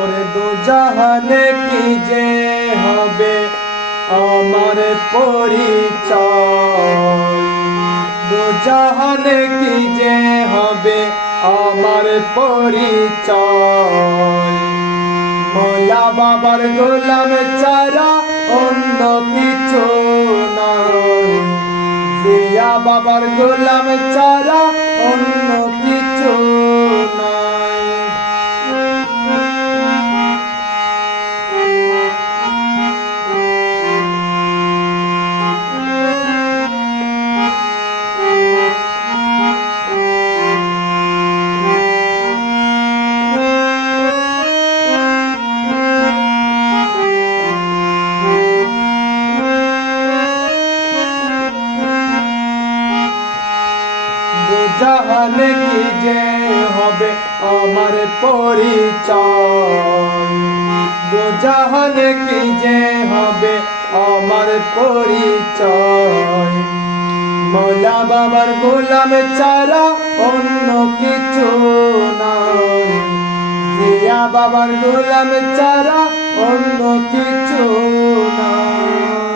ওরে দু জাহানে কি যে হবে আমার পরিচয়, দু জাহানে কি যে হবে আমার পরিচয়। মৌলা বাবার গোলাম ছাড়া অন্য কিছু নাই, জিয়া বাবার গোলাম ছাড়া অন্য কিছু নাই। জাহানে কি যে হবে আমার পরিচয়, দু জাহানে কি যে হবে আমার পরিচয়। মৌলা বাবার গোলাম ছাড়া অন্য কিছু নাই, জিয়া বাবার গোলাম ছাড়া অন্য কিছু নাই।